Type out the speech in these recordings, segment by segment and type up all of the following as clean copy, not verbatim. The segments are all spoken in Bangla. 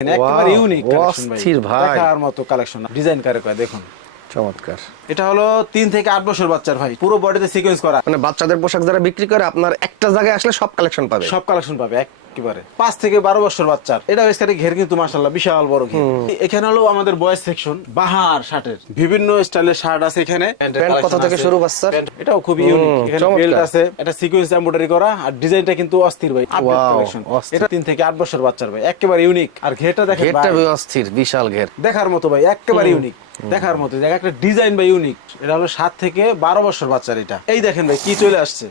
একেবারে ইউনিক কালেকশন ভাই, অস্থির ভাই। দেখার মতো কালেকশন, ডিজাইন করে কয় দেখুন। চমৎকার। এটা হলো 3 থেকে 8 বছর বাচ্চার ভাই, পুরো বডিতে সিকোয়েন্স করা, মানে বাচ্চাদের পোশাক যারা বিক্রি করে আপনার একটা জায়গায় আসলে সব কালেকশন পাবে। সব কালেকশন পাবে একেবারে। 5 থেকে 12 বছর বাচ্চার, এটা স্কার্টের ঘের কিন্তু মাশাআল্লাহ বিশাল বড় ঘের। এখানে হলো আমাদের বয়েজ সেকশন, বাহার শার্টের বিভিন্ন স্টাইলের শার্ট আছে এখানে। প্যান্ট কত থেকে শুরু বাচ্চার? এটাও খুবই ইউনিক, এখানে বেল্ট আছে, এটা সিকোয়েন্স এমব্রয়ডারি করা, আর ডিজাইনটা কিন্তু অস্থির ভাই, আপডেট কালেকশন। এটা 3 থেকে 8 বছর বাচ্চার ভাই, একেবারে ইউনিক। আর ঘেরটা দেখেন ভাই, ঘেরটা অস্থির, বিশাল ঘের, দেখার মতো ভাই, একেবারে ইউনিক, দেখার মতো। দেখ একটা ডিজাইন ভাই ইউনিক। এটা হলো 7 থেকে 12 বছর বাচ্চার। এটা এই দেখেন ভাই কি চলে আসছে,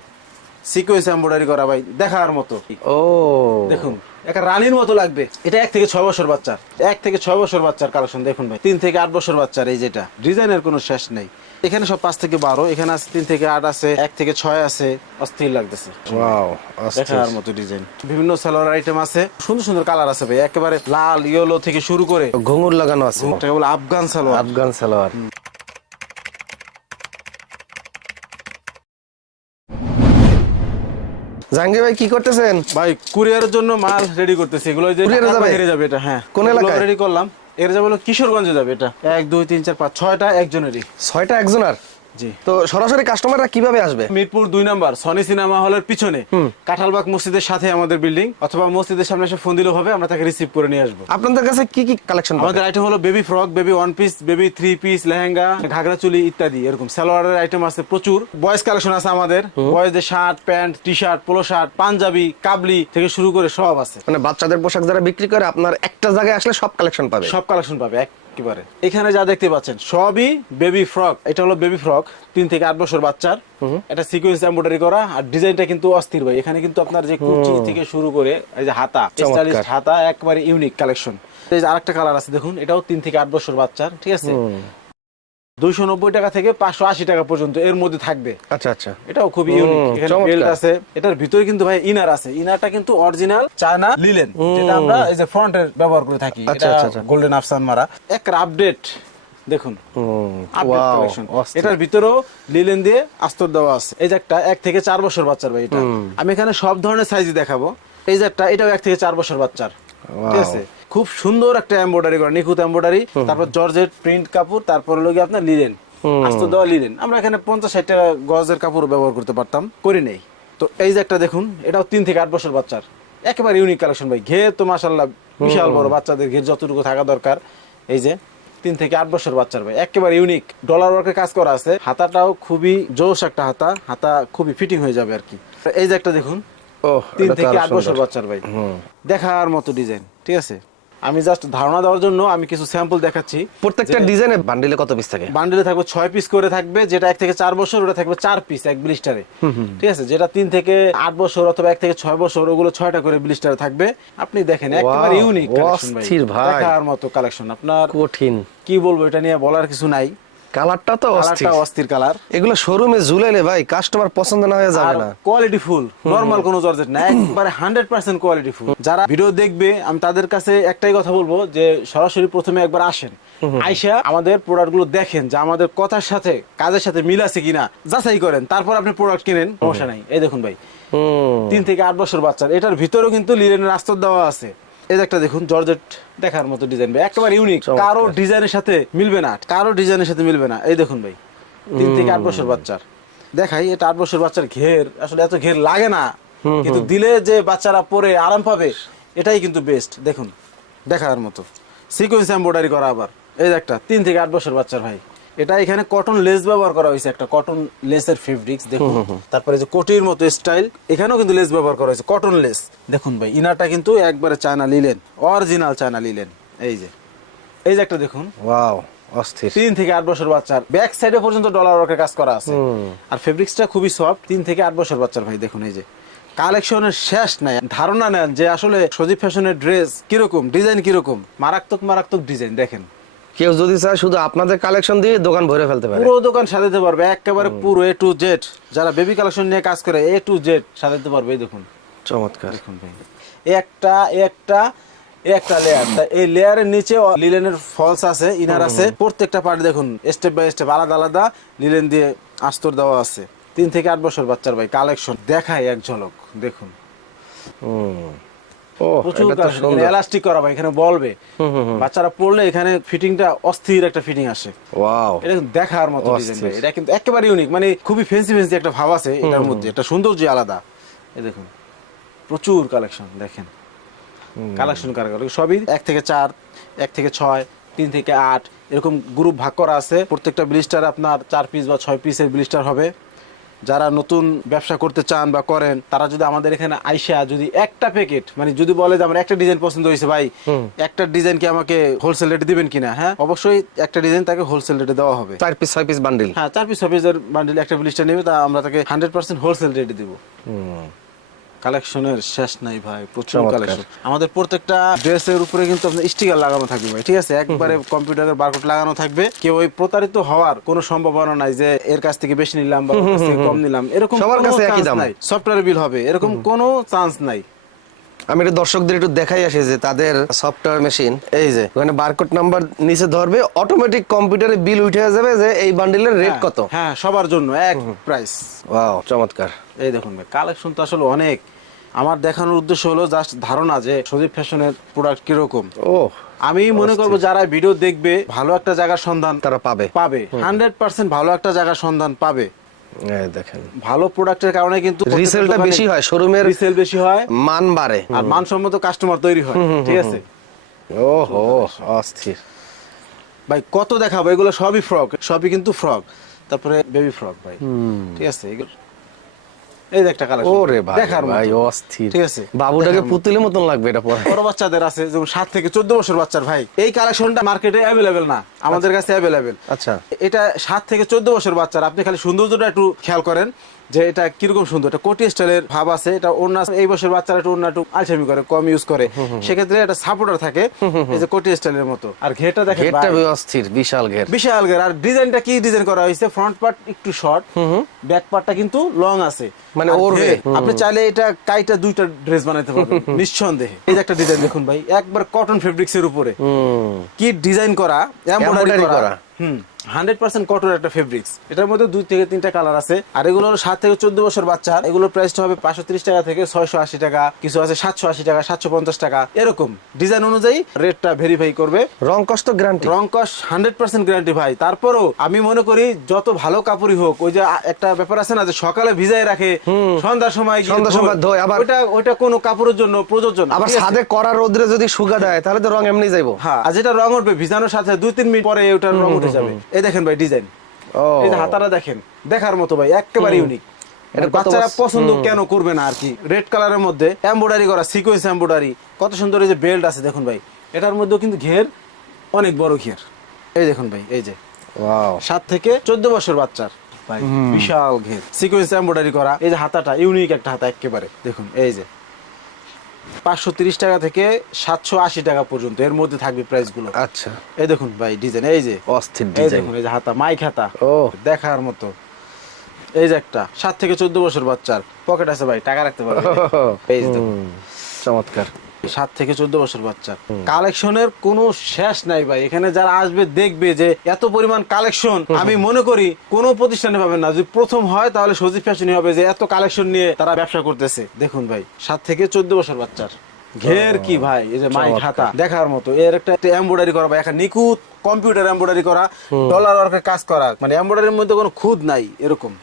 সিকোয়েন্স এমব্রয়ডারি করা ভাই, দেখার মতো। ও দেখুন একটা রানীর মতো লাগবে। এটা 1 থেকে 6 বছর বাচ্চার, 1 থেকে 6 বছর বাচ্চার কালেকশন দেখুন ভাই। 3 থেকে 8 বছর বাচ্চার, এই যেটা ডিজাইনের কোনো শেষ নেই। এখানে সব 5 থেকে 12, এখানে আছে 3 থেকে 8 আছে, 1 থেকে 6 আছে, অস্থির লাগতেছে। ওয়াও, অস্থির। দেখার মতো ডিজাইন, বিভিন্ন সালোয়ার আইটেম আছে, সুন্দর সুন্দর কালার আছে ভাই, একেবারে লাল ইয়েলো থেকে শুরু করে ঘুঙুর লাগানো আছে, এটা বলে আফগান সালোয়ার। আফগান সালোয়ার। জাহাঙ্গীর ভাই কি করতেছেন? ভাই কুরিয়ারের জন্য মাল রেডি করতেছি, এগুলো যে কুরিয়ারে যাবে? বাইরে যাবে এটা। হ্যাঁ, কোন এলাকায় রেডি করলাম? এর যাবে হলো কিশোরগঞ্জে যাবে। এটা 1 2 3 4 5 6টা একজনেরই। 6টা একজনের? জি। তো সরাসরি কাস্টমাররা কিভাবে আসবে? মিরপুর 2 নাম্বার সনি সিনেমা হলের পিছনে কাঁঠালবাগ মসজিদের সাথে আমাদের বিল্ডিং, অথবা মসজিদের সামনে এসে ফোন দিলেও হবে, আমরা তাকে রিসিভ করে নিয়ে আসবো। আপনাদের কাছে কি কি কালেকশন পাবেন? আমাদের আইটেম হলো baby frock, baby one piece, baby 3 piece, lehenga, ghagra choli ইত্যাদি। এরকম সালোয়ারের আইটেম আছে প্রচুর। বয়েজ কালেকশন আছে আমাদের, বয়েজদের shirt, pant, T shirt, polo shirt, panjabi, কাবলি থেকে শুরু করে সব আছে। মানে বাচ্চাদের পোশাক যারা বিক্রি করে আপনার একটা জায়গায় আসলে সব কালেকশন পাবে। সব কালেকশন পাবে একেবারে। এখানে যা দেখতে পাচ্ছেন সবই বেবি ফ্রক। এটা হলো বেবি ফ্রক 3 থেকে 8 বছর বাচ্চার। এটা সিকোয়েন্স এমব্রয়ডারি করা, আর ডিজাইনটা কিন্তু অস্থির ভাই। এখানে কিন্তু আপনার যে কুচি থেকে শুরু করে এই যে হাতা, স্টাইলিশ হাতা, একবারে ইউনিক কালেকশন। এই যে আরেকটা কালার আছে দেখুন, এটাও 3 থেকে 8 বছর বাচ্চার, ঠিক আছে। 290 টাকা থেকে 580 টাকা পর্যন্ত এর মধ্যে থাকবে। আচ্ছা আচ্ছা, এটাও খুবই ইউনিক। এখানে বেল্ট আছে, এটার ভিতরে কিন্তু ভাই ইনার আছে। ইনারটা কিন্তু অরিজিনাল চায়না লিলেন, যেটা আমরা এই যে ফ্রন্টের ব্যবহার করে থাকি। এটা গোল্ডেন আফসান মারা, এক আপডেট দেখুন, আপডেট কালেকশন। এটার ভিতরেও লিলেন দিয়ে আস্তর দেওয়া আছে। এই যে একটা 1 থেকে 4 বছর বাচ্চার ভাই। এটা আমি এখানে সব ধরনের সাইজ দেখাবো। এই যে একটা, এটাও 1 থেকে 4 বছর বাচ্চার, ঠিক আছে। খুব সুন্দর একটা এমব্রয়ডারি করা, নিখুঁত এমব্রয়ডারি, তারপর জর্জেট প্রিন্ট কাপড়, তারপর হলো কি আপনার লিলেন, আস্তর দেওয়া লিলেন। আমরা এখানে 50-60 টাকা গজের কাপড় ব্যবহার করতে পারতাম, করি নেই। তো এই যে একটা দেখুন, এটাও 3 থেকে 8 বছর বাচ্চার, একেবারে ইউনিক কালেকশন ভাই। ঘের তো মাশাআল্লাহ বিশাল বড়, বাচ্চাদের ঘের যতটুকু থাকা দরকার। এই যে 3 থেকে 8 বছর বাচ্চার ভাই, একেবারে ইউনিক। ডলার ওয়ার্কের কাজ করা আছে, হাতাটাও খুবই জোশ একটা হাতা, হাতা খুবই ফিটিং হয়ে যাবে আর কি। এই যে একটা দেখুন, 3 থেকে 8 বছর বাচ্চার ভাই, দেখার মতো ডিজাইন, ঠিক আছে। আমি জাস্ট ধারণা দেওয়ার জন্য আমি কিছু স্যাম্পল দেখাচ্ছি। প্রত্যেকটা ডিজাইনে বান্ডিলে কত পিস থাকে? বান্ডিলে থাকবে 6 পিস করে থাকবে। যেটা 1 থেকে 4 বছর ওটা থাকবে 4 পিস এক ব্লিস্টারে, ঠিক আছে। যেটা 3 থেকে 8 বছর অথবা 1 থেকে 6 বছর, ওগুলো 6টা করে ব্লিস্টারে থাকবে। আপনি দেখেন একেবারে ইউনিক কালেকশন ভাই, দেখার মতো কালেকশন। আপনার কঠিন কি বলবো, এটা নিয়ে বলার কিছু নাই। কালারটা তো অস্থির কালার। এগুলো শোরুমে ঝুলাইলে ভাই কাস্টমার পছন্দ না হয়ে যাবে না। কোয়ালিটি ফুল, নরমাল কোনো জর্জেট না, একবারে 100% কোয়ালিটি ফুল। যারা ভিডিও দেখবে আমি তাদের কাছে একটাই কথা বলবো, যে সরাসরি প্রথমে একবার আসেন, আইসা আমাদের প্রোডাক্ট গুলো দেখেন, যে আমাদের কথার সাথে কাজের সাথে মিল আছে কিনা যাচাই করেন, তারপর আপনি প্রোডাক্ট কিনেন, সমস্যা নাই। এই দেখুন ভাই, 3 থেকে 8 বছর বাচ্চার। এটার ভিতরেও কিন্তু লিলেনের আস্তর দেওয়া আছে। এই একটা দেখুন, জর্জেট, দেখার মতো ডিজাইন ভাই, একেবারে ইউনিক। কারো ডিজাইনের সাথে মিলবে না, কারো ডিজাইনের সাথে মিলবে না। এই দেখুন ভাই, 3 থেকে 8 বছর বাচ্চার। দেখাই, এটা 8 বছর বাচ্চার ঘের, আসলে এত ঘের লাগে না, কিন্তু দিলে যে বাচ্চারা পরে আরাম পাবে, এটাই কিন্তু বেস্ট। দেখুন, দেখার মতো সিকোয়েন্স এমব্রয়ডারি করা। আবার এই একটা 3 থেকে 8 বছর বাচ্চার ভাই, এটা এখানে কটন লেস ব্যবহার করা হয়েছে, একটা কটন লেসের ফেব্রিক্স দেখুন। তারপরে যে কোটির মতো স্টাইল, এখানেও কিন্তু লেস ব্যবহার করা হয়েছে, কটন লেস। দেখুন ভাই, ইনারটা কিন্তু একবারে China linen, original China linen. এই যে একটা দেখুন, ওয়াও, অস্থির। 3 থেকে 8 বছর বাচ্চার, ব্যাক সাইডে পর্যন্ত ডলার ওয়ার্কের কাজ করা আছে, আর ফেব্রিক্সটা খুবই সফট। 3 থেকে 8 বছর বাচ্চার ভাই, দেখুন এই যে কালেকশনের শেষ নাই। ধারণা নেন যে আসলে সজীব ফ্যাশনের ড্রেস কিরকম, ডিজাইন কিরকম, মারাত্মক ডিজাইন। দেখেন, কেউ যদি চায় শুধু আপনাদের কালেকশন দিয়ে দোকান ভরে ফেলতে পারে, পুরো দোকান সাজাতে পারবে, একেবারে পুরো A to Z। যারা বেবি কালেকশন নিয়ে কাজ করে A to Z সাজাতে পারবে। এই দেখুন, চমৎকার। দেখুন ভাই, একটা লেয়ার, এই লেয়ারের নিচে লিলেনের ফলস আছে, ইনার আছে। প্রত্যেকটা পার্ট দেখুন স্টেপ বাই স্টেপ আলাদা আলাদা লিলেন দিয়ে আস্তর দেওয়া আছে। 3 থেকে 8 বছর বাচ্চার ভাই কালেকশন দেখায় এক ঝলক, দেখুন। ও, প্রচুর এটা তো কালেকশন, সুন্দর। এলাস্টিক করা ভাই, এখানে বলবে বাচ্চারা পড়লে এখানে ফিটিংটা অস্থির একটা ফিটিং আসে। ওয়াও, এটা কিন্তু দেখার মতো ডিজাইন ভাই, অস্থির। এটা কিন্তু একেবারে ইউনিক, মানে খুবই ফ্যান্সি ফ্যান্সি একটা ভাব আছে এটার মধ্যে, একটা সৌন্দর্য আলাদা। এই দেখুন প্রচুর কালেকশন, দেখেন কালেকশন কারখানা সবই 1 থেকে 4, 1 থেকে 6, 3 থেকে 8 এরকম গ্রুপ ভাগ করা আছে। প্রত্যেকটা ব্লিস্টার আপনার 4 পিস বা 6 পিসের ব্লিস্টার হবে। যারা নতুন ব্যবসা করতে চান বা করেন, তারা যদি আমাদের এখানে আইসা যদি একটা প্যাকেট, মানে যদি বলে যে আমার একটা ডিজাইন পছন্দ হয়েছে ভাই, একটা ডিজাইন কি আমাকে হোলসেল রেটে দিবেন কিনা, হ্যাঁ অবশ্যই একটা ডিজাইন তাকে হোলসেল রেটে দেওয়া হবে। 4 পিস 6 পিস বান্ডিল। হ্যাঁ 4 পিস 6 পিসের বান্ডিল একটা ব্লিস্টার নেবে, তা আমরা তাকে 100% হোলসেল রেটে দিব। কালেকশনের শেষ নাই ভাই, প্রচুর চমৎকার। কালেকশন। আমাদের প্রত্যেকটা ড্রেসের উপরে কিন্তু আপনার স্টিকার লাগানো থাকবে ভাই, ঠিক আছে, একবারে কম্পিউটারের বারকোড লাগানো থাকবে। কেউ ওই প্রতারিত হওয়ার কোনো সম্ভাবনা নাই যে এর কাছ থেকে বেশি নিলাম বা ওর কাছ থেকে কম নিলাম, এরকম সবার কোনো কাছে একই চান্স দাম। নাই। সফটওয়্যার বিল হবে, এরকম কোনো চান্স নাই। আমি এটা দর্শকদের একটু দেখাই আসি যে তাদের সফটওয়্যার মেশিন, এই যে ওখানে বারকোড নাম্বার নিচে ধরবে, অটোমেটিক কম্পিউটারে বিল উঠে যাবে যে এই বান্ডিলের রেট হ্যাঁ, কত। হ্যাঁ সবার জন্য এক প্রাইস। ওয়াও, চমৎকার। এই দেখুন ভাই কালেকশন তো আসলে অনেক। আমার দেখানোর উদ্দেশ্য হলো জাস্ট ধারণা যে সজীব ফ্যাশনের প্রোডাক্ট কিরকম। ও, আমি মনে করবো যারা ভিডিও দেখবে ভালো একটা জায়গার সন্ধান তারা পাবে। 100% ভালো একটা জায়গার সন্ধান পাবে। এই দেখেন, ভালো প্রোডাক্টের কারণে কিন্তু রিসেলটা বেশি হয়, শোরুমের রিসেল বেশি হয়, মান বাড়ে আর মানসম্মত কাস্টমার তৈরি হয়, ঠিক আছে ওহো, অস্থির। ভাই। কত দেখাবো, এগুলো সবই ফ্রক, সবই কিন্তু ফ্রক, তারপরে বেবি ফ্রক ভাই, ঠিক আছে। এগুলো এই যে একটা কালেকশন ওরে ভাই, দেখার মতো, ভাই অস্থির, ঠিক আছে। বাবুটাকে পুতুলের মতন লাগবে এটা পরে। বড় বাচ্চাদের আছে যেমন 7 থেকে 14 বছর বাচ্চার ভাই, এই কালেকশনটা মার্কেটে অ্যাভেলেবেল না, আমাদের কাছে অ্যাভেলেবেল। আচ্ছা, এটা 7 থেকে 14 বছর বাচ্চার, আপনি খালি সৌন্দর্যটা একটু খেয়াল করেন যে এটা কিরকম সুন্দর, এটা কোটি স্টাইলের ভাব আছে। এটা ওড়না, এই বছর বাচ্চারা একটু ওড়না একটু আলসামি করে, কম ইউজ করে, সেক্ষেত্রে এটা সাপোর্টার থাকে এই যে কোটি স্টাইলের মতো। আর ঘেরটা দেখেন ঘেরটা ভাই, অস্থির, বিশাল ঘের, বিশাল ঘের। আর ডিজাইনটা কি ডিজাইন করা হয়েছে, ফ্রন্ট পার্ট একটু শর্ট, ব্যাক পার্টটা কিন্তু লং আছে, মানে আর ওড়বে। ঘের, আপনি চাইলে এটা কাইটা 2টা ড্রেস বানাতে পারবেন নিঃসন্দেহে। এই যে একটা ডিজাইন দেখুন ভাই, একবার কটন ফেব্রিক্স এর উপরে কি ডিজাইন করা, এমব্রয়ডারি করা। 100% কটন একটা ফেব্রিক্স। এটার মধ্যে 2 থেকে 3টা কালার আছে। আর এগুলো হলো 7 থেকে 14 বছর বাচ্চার। এগুলোর প্রাইসটা হবে 530 টাকা থেকে 680 টাকা, কিছু আছে 780 টাকা, 750 টাকা, এরকম ডিজাইন অনুযায়ী রেটটা ভেরিফাই করবে। রং কষ্ট গ্যারান্টি, রং কস 100% গ্যারান্টি ভাই। তারপরও আমি মনে করি যত ভালো কাপড়ই হোক, ওই যে একটা ব্যাপার আছে না যে সকালে ভিজায় রাখে, সন্ধ্যার সময় গিয়ে সন্ধ্যার সময় ধোয়, আবার ওইটা কোনো কাপড়ের জন্য প্রযোজ্য না। আবার ঠিক আছে? ছাদে কড়া রোদ্রে যদি শুকা দেয় তাহলে তো রং এমনি যাইবো। হ্যাঁ, আর যেটা রং উঠবে ভিজানোর সাথে 2-3 মিনিট পরে ওটার রং উঠে যাবে। এই দেখেন ভাই ডিজাইন, ও, এই যে হাতাটা দেখেন, দেখার মতো ভাই, একেবারে ইউনিক। এটা বাচ্চারা পছন্দ কেন করবে না আর কি। রেড কালারের মধ্যে এমব্রয়ডারি করা, সিকোয়েন্স এমব্রয়ডারি, কত সুন্দর। এই যে বেল্ট আছে দেখুন ভাই, এটার মধ্যেও কিন্তু ঘের অনেক বড় ঘের। এই দেখুন ভাই, এই যে ওয়াও, 7 থেকে 14 বছর বাচ্চার ভাই, বিশাল ঘের, সিকোয়েন্স এমব্রয়ডারি করা। এই যে হাতাটা ইউনিক একটা হাতা একেবারে, দেখুন এই যে 530 টাকা থেকে 780 টাকা পর্যন্ত এর মধ্যে থাকবে প্রাইস গুলো। আচ্ছা, এই দেখুন ভাই ডিজাইন, এই যে অস্থির এই ডিজাইন, দেখুন, এই যে হাতা, মাইক হাতা, ও দেখার মতো। এই যে একটা 7 থেকে 14 বছর বাচ্চার, পকেট আছে ভাই, টাকা রাখতে পারবে। এই যে দেখুন, চমৎকার। 7 থেকে 14 বছর বাচ্চার কালেকশনের কোনো শেষ নাই ভাই। এখানে যারা আসবে দেখবে যে এত পরিমাণ কালেকশন, আমি মনে করি কোনো প্রতিষ্ঠানে পাবেন না। যদি প্রথম হয় তাহলে সজীব ফ্যাশনই হবে, যে এত কালেকশন নিয়ে তারা ব্যবসা করতেছে। দেখুন ভাই 7 থেকে 14 বছর বাচ্চার ঘের কি ভাই, এই যে মাইক হাতা, দেখার মতো। এর একটা এমব্রয়ডারি করা ভাই, একটা নিখুঁত কম্পিউটার এমব্রয়ডারি করা, ডলার ওয়ার্কের কাজ করা, মানে এমব্রয়ডারির মধ্যে কোনো খুঁত নাই এরকম।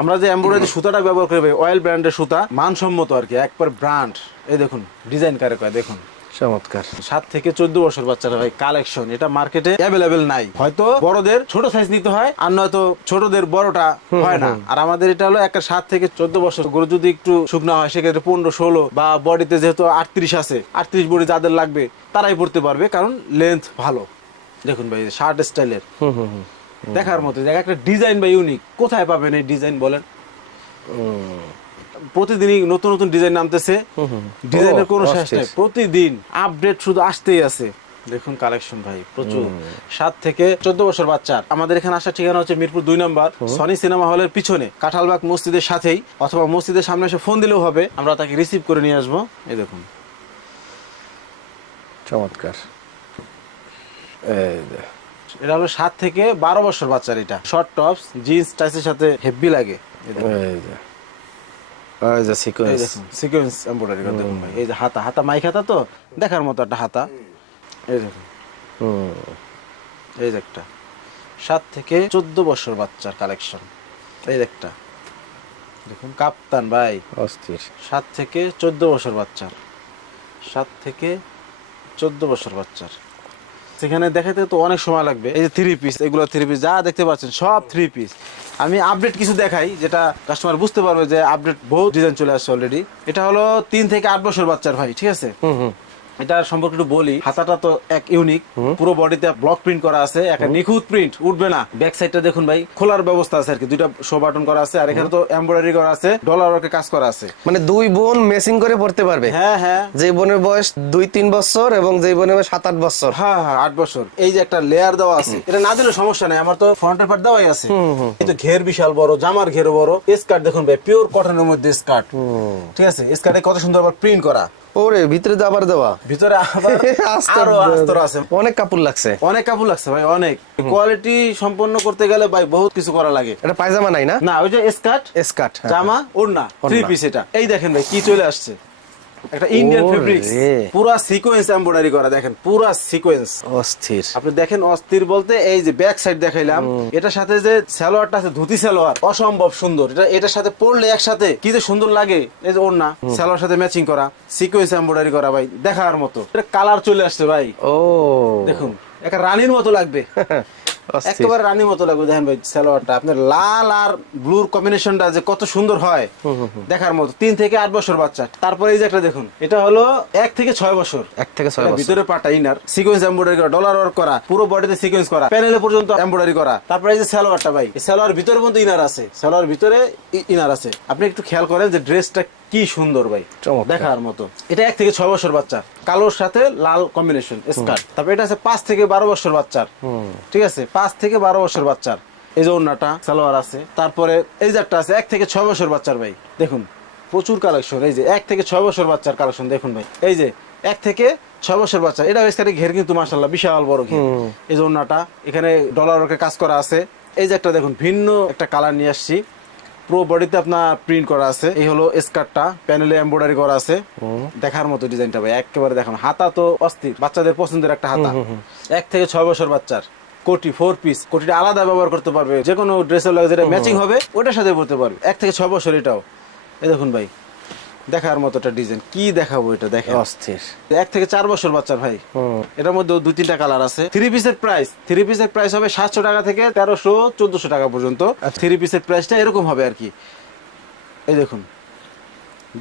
আমরা যে এমব্রয়ডারি সুতাটা ব্যবহার করি ভাই, অয়েল ব্র্যান্ডের সুতা, মানসম্মত আর কি, একবার ব্র্যান্ড। এই দেখুন ডিজাইন কারে কয়, দেখুন চমৎকার। 7 থেকে 14 বছর বাচ্চারা ভাই কালেকশন, এটা মার্কেটে অ্যাভেলেবেল নাই। হয়তো বড়দের ছোট সাইজ নিতে হয়, আর নয়তো ছোটদের বড়টা হয় না। আর আমাদের এটা হলো একটা 7 থেকে 14 বছর। গরু যদি একটু শুকনা হয় সেক্ষেত্রে 15-16, বা বডিতে যেহেতু 38 আছে, 38 বডি যাদের লাগবে তারাই পড়তে পারবে, কারণ লেন্থ ভালো। দেখুন ভাই শার্ট স্টাইলের, দেখার মতো। একটা ডিজাইন ভাই ইউনিক, কোথায় পাবেন এই ডিজাইন বলেন? প্রতিদিনই নতুন নতুন ডিজাইন নামতেছে, ডিজাইনের কোনো শেষ নেই, প্রতিদিন আপডেট শুধু আসতেই আছে। দেখুন কালেকশন ভাই প্রচুর। 7 থেকে 14 বছর বাচ্চার আমাদের এখানে আসার ঠিকানা হচ্ছে মিরপুর 2 নম্বর, সনি সিনেমা হলের পিছনে, কাঁঠালবাগ মসজিদের সাথেই, অথবা মসজিদের সামনে এসে ফোন দিলেও হবে, আমরা তাকে রিসিভ করে নিয়ে আসবো। এই দেখুন চমৎকার। এটা হলো 7 থেকে 12 বছর বাচ্চার, এটা শর্ট টপস জিন্স টাইসের সাথে হেভি লাগে। এই দেখুন। এই যে এই সিকোয়েন্স। দেখুন সিকোয়েন্স এমব্রয়ডারি করা দেখুন ভাই, এই যে হাতা, হাতা মাইক হাতা তো দেখার মতো একটা হাতা, এই দেখুন এই যে একটা 7 থেকে 14 বছর বাচ্চার কালেকশন, এই যে একটা দেখুন কাপ্তান ভাই, অস্থির। 7 থেকে 14 বছর বাচ্চার, 7 থেকে 14 বছর বাচ্চার। সেখানে দেখাতে তো অনেক সময় লাগবে। এই যে 3 পিস, এগুলো 3 পিস যা দেখতে পাচ্ছেন সব 3 পিস। আমি আপডেট কিছু দেখাই যেটা কাস্টমার বুঝতে পারবে যে আপডেট বহুত ডিজাইন চলে আসছে অলরেডি। এটা হলো 3 থেকে 8 বছর বাচ্চার ভাই, ঠিক আছে। এটার সম্পর্কে একটু বলি, হাতাটা তো এক ইউনিক, পুরো বডিতে ব্লক প্রিন্ট করা আছে, একটা নিখুঁত প্রিন্ট, উঠবে না। ব্যাক সাইডটা দেখুন ভাই, খোলার ব্যবস্থা আছে আর কি, দুইটা শো বাটন করা আছে, আর এখানে তো এমব্রয়ডারি করা আছে, ডলার ওয়ার্কের কাজ করা আছে। মানে দুই বোন মেসিং করে পড়তে পারবে। হ্যাঁ হ্যাঁ, যে বোনের বয়স 2-3 বছর এবং যে বোনের বয়স 7-8 বছর। হ্যাঁ হ্যাঁ 8 বছর। এই যে একটা লেয়ার দেওয়া আছে, এটা না দিলে সমস্যা নাই, আমার তো ফ্রন্টের পার্ট দেওয়াই আছে। কিন্তু ঘের বিশাল বড়, জামার ঘের বড়, স্কার্ট দেখুন ভাই পিওর কটনের মধ্যে স্কার্ট, ঠিক আছে। স্কার্টে কত সুন্দর আবার প্রিন্ট করা, ওরে ভিতরে তো আবার দেওয়া, ভিতরে আবার আরো আস্তর আছে। অনেক কাপড় লাগছে, অনেক কাপড় লাগছে ভাই, অনেক কোয়ালিটি সম্পন্ন করতে গেলে ভাই বহুত কিছু করা লাগে। এটা পায়জামা নাই না? না, ওই যে স্কার্ট, স্কার্ট, জামা, ওড়না, 3 পিস। এটা এই দেখেন ভাই কি চলে আসছে, একটা ইন্ডিয়ান ওরে। ফেব্রিক্স, পুরা সিকোয়েন্স এমব্রয়ডারি করা, দেখেন পুরা সিকোয়েন্স। অস্থির। আপনি দেখেন অস্থির বলতে, এই যে ব্যাক সাইড দেখাইলাম, এটার সাথে যে সালোয়ারটা আছে ধুতি সালোয়ার, অসম্ভব সুন্দর। এটা এটার সাথে পরলে একসাথে কি যে সুন্দর লাগে। এই যে ওড়না সালোয়ার সাথে ম্যাচিং করা, সিকোয়েন্স এমব্রয়ডারি করা ভাই, দেখার মতো। এটা কালার চলে আসছে ভাই, ও দেখুন একটা রানীর মতো লাগবে, একেবারে রানীর মতো লাগবে। দেখেন ভাই সালোয়ারটা, আপনার লাল আর ব্লুর কম্বিনেশনটা যে কত সুন্দর হয়, দেখার মতো। 3 থেকে 8 বছর বাচ্চা। তারপরে এই যে একটা দেখুন, এটা হলো 1 থেকে 6 বছর। 1 থেকে 6 এটা বছর। ভিতরে পাটা ইনার সিকোয়েন্স এমব্রয়ডারি করা, ডলার ওয়ার্ক করা, পুরো বডিতে সিকোয়েন্স করা, প্যানেলে পর্যন্ত এমব্রয়ডারি করা। তারপরে এই যে সালোয়ারটা ভাই, এই সালোয়ার ভিতরে পর্যন্ত ইনার আছে, সালোয়ার ভিতরে ইনার আছে। আপনি একটু খেয়াল করেন যে ড্রেসটা কি সুন্দর ভাই, চমৎকার। দেখার মতো। এটা 1 থেকে 6 বছর বাচ্চা, কালোর সাথে লাল কম্বিনেশন স্কার্ট। তারপরে এটা আছে 5 থেকে 12 বছর বাচ্চার, ঠিক আছে, 5 থেকে 12 বছর বাচ্চার। এই যে ওড়নাটা সালোয়ার আছে। তারপরে এই যে একটা আছে 1 থেকে 6 বছর বাচ্চার ভাই, দেখুন প্রচুর কালেকশন। এই যে 1 থেকে 6 বছর বাচ্চার কালেকশন দেখুন ভাই, এই যে 1 থেকে 6 বছর বাচ্চা। এটা স্কার্টের ঘের কিন্তু মাশাআল্লাহ বিশাল বড় ঘের। এই যে ওড়নাটা, এখানে ডলার ওয়ার্কের কাজ করা আছে। এই যে একটা দেখুন ভিন্ন একটা কালার নিয়ে আসছি, পুরো বডিতে আপনার প্রিন্ট করা আছে। এই হলো স্কার্টটা, প্যানেলে এমব্রয়ডারি করা আছে, দেখার মতো ডিজাইনটা ভাই, একেবারে দেখুন। হাতা তো অস্থির, বাচ্চাদের পছন্দের একটা হাতা। 1 থেকে 6 বছর বাচ্চার কোটি 4 পিস, কোটিটা আলাদা ব্যবহার করতে পারবে, যে কোনো ড্রেসের লাগে যেটা ম্যাচিং হবে ওটার সাথে পরতে পারবে। 1 থেকে 6 বছর এটাও। এই দেখুন ভাই দেখার মতো একটা ডিজাইন, কি দেখাবো এটা, দেখেন অস্থির। 1 থেকে 4 বছর বাচ্চার ভাই, এটার মধ্যে 2-3টা কালার আছে। 3 পিসের প্রাইস, 3 পিসের প্রাইস হবে 700 টাকা থেকে 1300-1400 টাকা পর্যন্ত। 3 পিসের প্রাইসটা এরকম হবে আর কি। এই দেখুন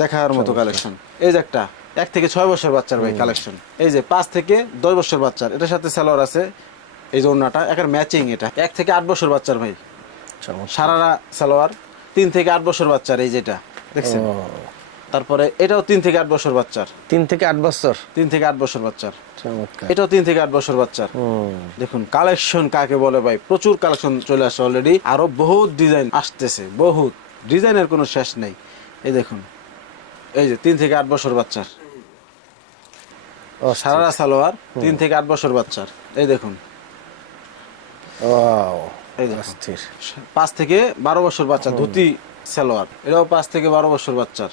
দেখার মতো কালেকশন। এই যে একটা 1 থেকে 6 বছর বাচ্চার ভাই কালেকশন। এই যে 5 থেকে 10 বছর বাচ্চার, এটার সাথে সালোয়ার আছে। এই যে ওড়নাটা একের ম্যাচিং। এটা 1 থেকে 8 বছর বাচ্চার ভাই, সারারা সালোয়ার। 3 থেকে 8 বছর বাচ্চার, এই যেটা দেখছেন। তারপরে এটাও 3 থেকে 8 বছর বাচ্চার, 3 থেকে 8 বছর। 3 থেকে 8 বছর বাচ্চার। চমৎকার। এটাও 3 থেকে 8 বছর বাচ্চার। দেখুন কালেকশন কাকে বলে ভাই, প্রচুর কালেকশন চলে আসছে অলরেডি, আরো বহুত ডিজাইন আসতেছে, বহুত ডিজাইনের কোনো শেষ নেই। এই দেখুন এই যে 3 থেকে 8 বছর বাচ্চার সারারা সালোয়ার, 3 থেকে 8 বছর বাচ্চার। এই দেখুন ওয়াও, এই দেখুন অস্থির। 5 থেকে 12 বছর বাচ্চা ধুতি সালোয়ার, এটাও 5 থেকে 12 বছর বাচ্চার,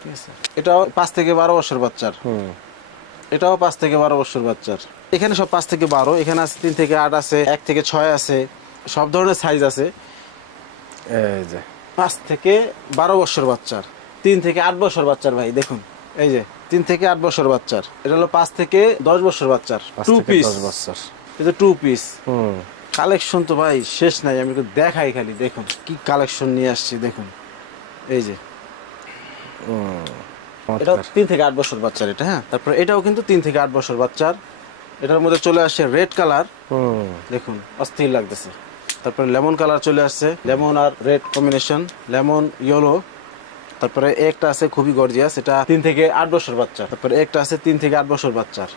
ঠিক আছে। এটাও 5 থেকে 12 বছর বাচ্চার, এটাও 5 থেকে 12 বছর বাচ্চার। এখানে সব 5 থেকে 12, এখানে আছে 3 থেকে 8 আছে, 1 থেকে 6 আছে, সব ধরনের সাইজ আছে। এই যে 5 থেকে 12 বছর বাচ্চার, 3 থেকে 8 বছর বাচ্চার ভাই, দেখুন এই যে 3 থেকে 8 বছর বাচ্চার। এটা হলো 5 থেকে 10 বছর বাচ্চার, 2 পিস। 10 বছর, এটা 2 পিস। কালেকশন তো ভাই শেষ নাই, আমি একটু দেখাই খালি, দেখুন কি কালেকশন নিয়ে আসছি দেখুন। এই যে এটা 3 থেকে 8 বছর বাচ্চার এটা, হ্যাঁ। তারপরে এটাও কিন্তু 3 থেকে 8 বছর বাচ্চার। এটার মধ্যে চলে আসছে রেড কালার, দেখুন অস্থির লাগতেছে। তারপরে লেমন কালার চলে আসছে, লেমন আর রেড কম্বিনেশন, লেমন ইয়েলো। তারপরে একটা আছে খুবই গর্জিয়াস, এটা 3 থেকে 8 বছর বাচ্চা। তারপরে একটা আছে 3 থেকে 8 বছর বাচ্চার।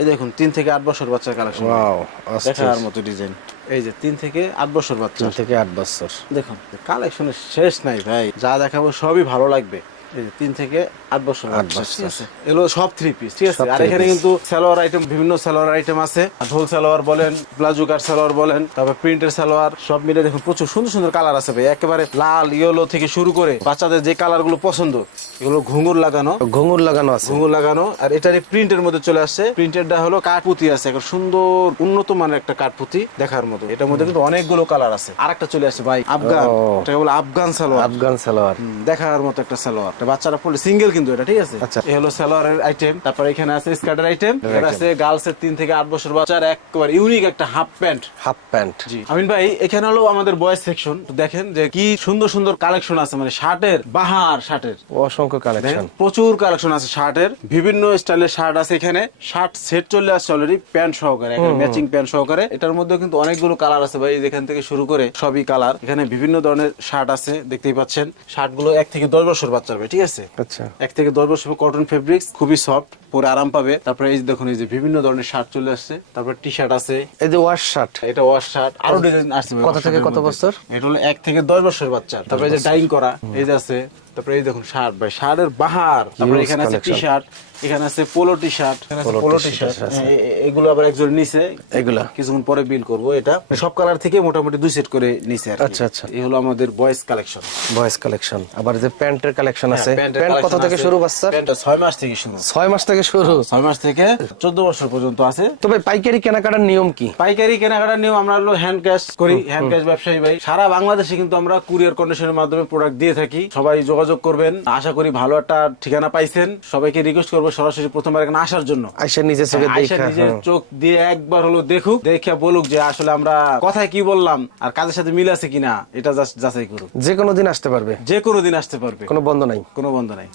এই দেখুন 3 থেকে 8 বছর বাচ্চার কালেকশন, ওয়াও, দেখার মতো ডিজাইন। এই যে 3 থেকে 8 বছর বাচ্চা, 3 থেকে 8 বছর। দেখুন কালেকশনের শেষ নাই ভাই, যা দেখাবো সবই ভালো লাগবে। এই যে 3 থেকে 8 বছর 8 বছর। ঠিক আছে, এগুলো সব 3 পিস ঠিক আছে। সব আর 3 এখানে piece। কিন্তু সালোয়ার আইটেম, বিভিন্ন সালোয়ার আইটেম আছে, ঢোল সালোয়ার বলেন, প্লাজো কাট সালোয়ার বলেন, তারপর প্রিন্টের সালোয়ার, সব মিলে দেখুন প্রচুর সুন্দর সুন্দর কালার আছে ভাই। একেবারে লাল ইয়েলো থেকে শুরু করে বাচ্চাদের যে কালার গুলো পছন্দ, এগুলো ঘুঙুর লাগানো, ঘুঙুর লাগানো আছে। ঘুঙুর লাগানো। আর এটারই প্রিন্টের মধ্যে চলে আসছে, প্রিন্টেরটা হলো কাঠপুতি আছে, একটা সুন্দর উন্নত মানের একটা কাঠপুতি দেখার মতো। এটার মধ্যে কিন্তু অনেকগুলো কালার আছে। আরেকটা চলে আসছে ভাই আফগান, ও। এটাকে বলে আফগান সালোয়ার, আফগান সালোয়ার। দেখার মতো একটা সালোয়ার। এটা বাচ্চারা পড়লে সিঙ্গেল কিন্তু এটা ঠিক আছে। আচ্ছা। এই হলো সালোয়ারের আইটেম। তারপর এখানে আছে স্কার্টের আইটেম, এটা আছে গার্লসের 3 থেকে 8 বছর বাচ্চার একবার ইউনিক একটা হাফ প্যান্ট। Half pant. জি আমিন ভাই, এখানে হলো আমাদের বয়েজ সেকশন। দেখেন যে কি সুন্দর সুন্দর কালেকশন আছে, মানে শার্টের বাহার, শার্টের অসংখ্য কালেকশন। প্রচুর কালেকশন আছে শার্টের, বিভিন্ন স্টাইলের শার্ট আছে এখানে। শার্ট সেট চলে আসছে অলরেডি, প্যান্ট সহকারে, ম্যাচিং প্যান্ট সহকারে। এটার মধ্যে কিন্তু অনেকগুলো কালার আছে ভাই, যেখান থেকে শুরু করে সবই কালার। এখানে বিভিন্ন ধরনের শার্ট আছে, দেখতেই পাচ্ছেন। শার্ট গুলো 1 থেকে 10 বছর বাচ্চার ভাই ঠিক আছে। আচ্ছা। 1 থেকে 10 বছর কটন ফেব্রিক্স, খুবই সফট, পরে আরাম পাবে। তারপরে এই যে দেখুন, এই যে বিভিন্ন ধরনের শার্ট চলে আসছে। তারপরে টি শার্ট আছে, এই যে ওয়াশ শার্ট। এটা ওয়াশ শার্ট, আরো ডিজাইন আসছে ভাই, কত wash থেকে shirt-এর কত মধ্যে। বছর? এটা হলো 1 থেকে 10 বছর বাচ্চা। তারপরে এই যে ডাইং করা, এই যে আছে। তারপরে এই দেখুন শার্ট ভাই, শার্টের বাহার। তারপরে Huge এখানে আছে টি collection। শার্ট, এখানে আছে polo T shirt, Polo polo T t-shirt shirt. আছে। এগুলো আবার একজন নিচে, এগুলা? কিছুক্ষণ পরে বিল করব। এটা সব কালার থেকে মোটামুটি 2 সেট করে নিচে আর কি। আচ্ছা, আচ্ছা। এই হলো আমাদের বয়েজ কালেকশন। Boys collection. আবার যে প্যান্টের কালেকশন আছে, প্যান্টের প্যান্ট কত collection থেকে আছে। শুরু বাচ্চার? প্যান্টটা 6 মাস থেকে শুরু, 6 মাস থেকে শুরু। 6 মাস থেকে 14 বছর পর্যন্ত আছে। তবে পাইকারি কেনাকাটার নিয়ম কি? পাইকারি কেনাকাটার নিয়ম, আমরা হলো হ্যান্ড ক্যাশ করি, হ্যান্ড ক্যাশ ব্যবসায়ী ভাই। সারা বাংলাদেশে কিন্তু আমরা কুরিয়ার কন্ডিশনের মাধ্যমে প্রোডাক্ট দিয়ে থাকি। সবাই যোগাযোগ করবেন, আশা করি ভালো একটা ঠিকানা পাইছেন। সবাইকে রিকোয়েস্ট করবো সরাসরি প্রথমবার এখানে আসার জন্য। আইসা নিজে চোখে আয়শা দেখা। নিজের চোখ দিয়ে একবার হলো দেখুক, দেখে বলুক যে আসলে আমরা কথায় কি বললাম আর কাজের সাথে মিল আছে কিনা, এটা যাচাই করুক। যে কোনো দিন আসতে পারবে, যে কোনো দিন আসতে পারবে, কোনো বন্ধ নাই। কোনো বন্ধ নাই।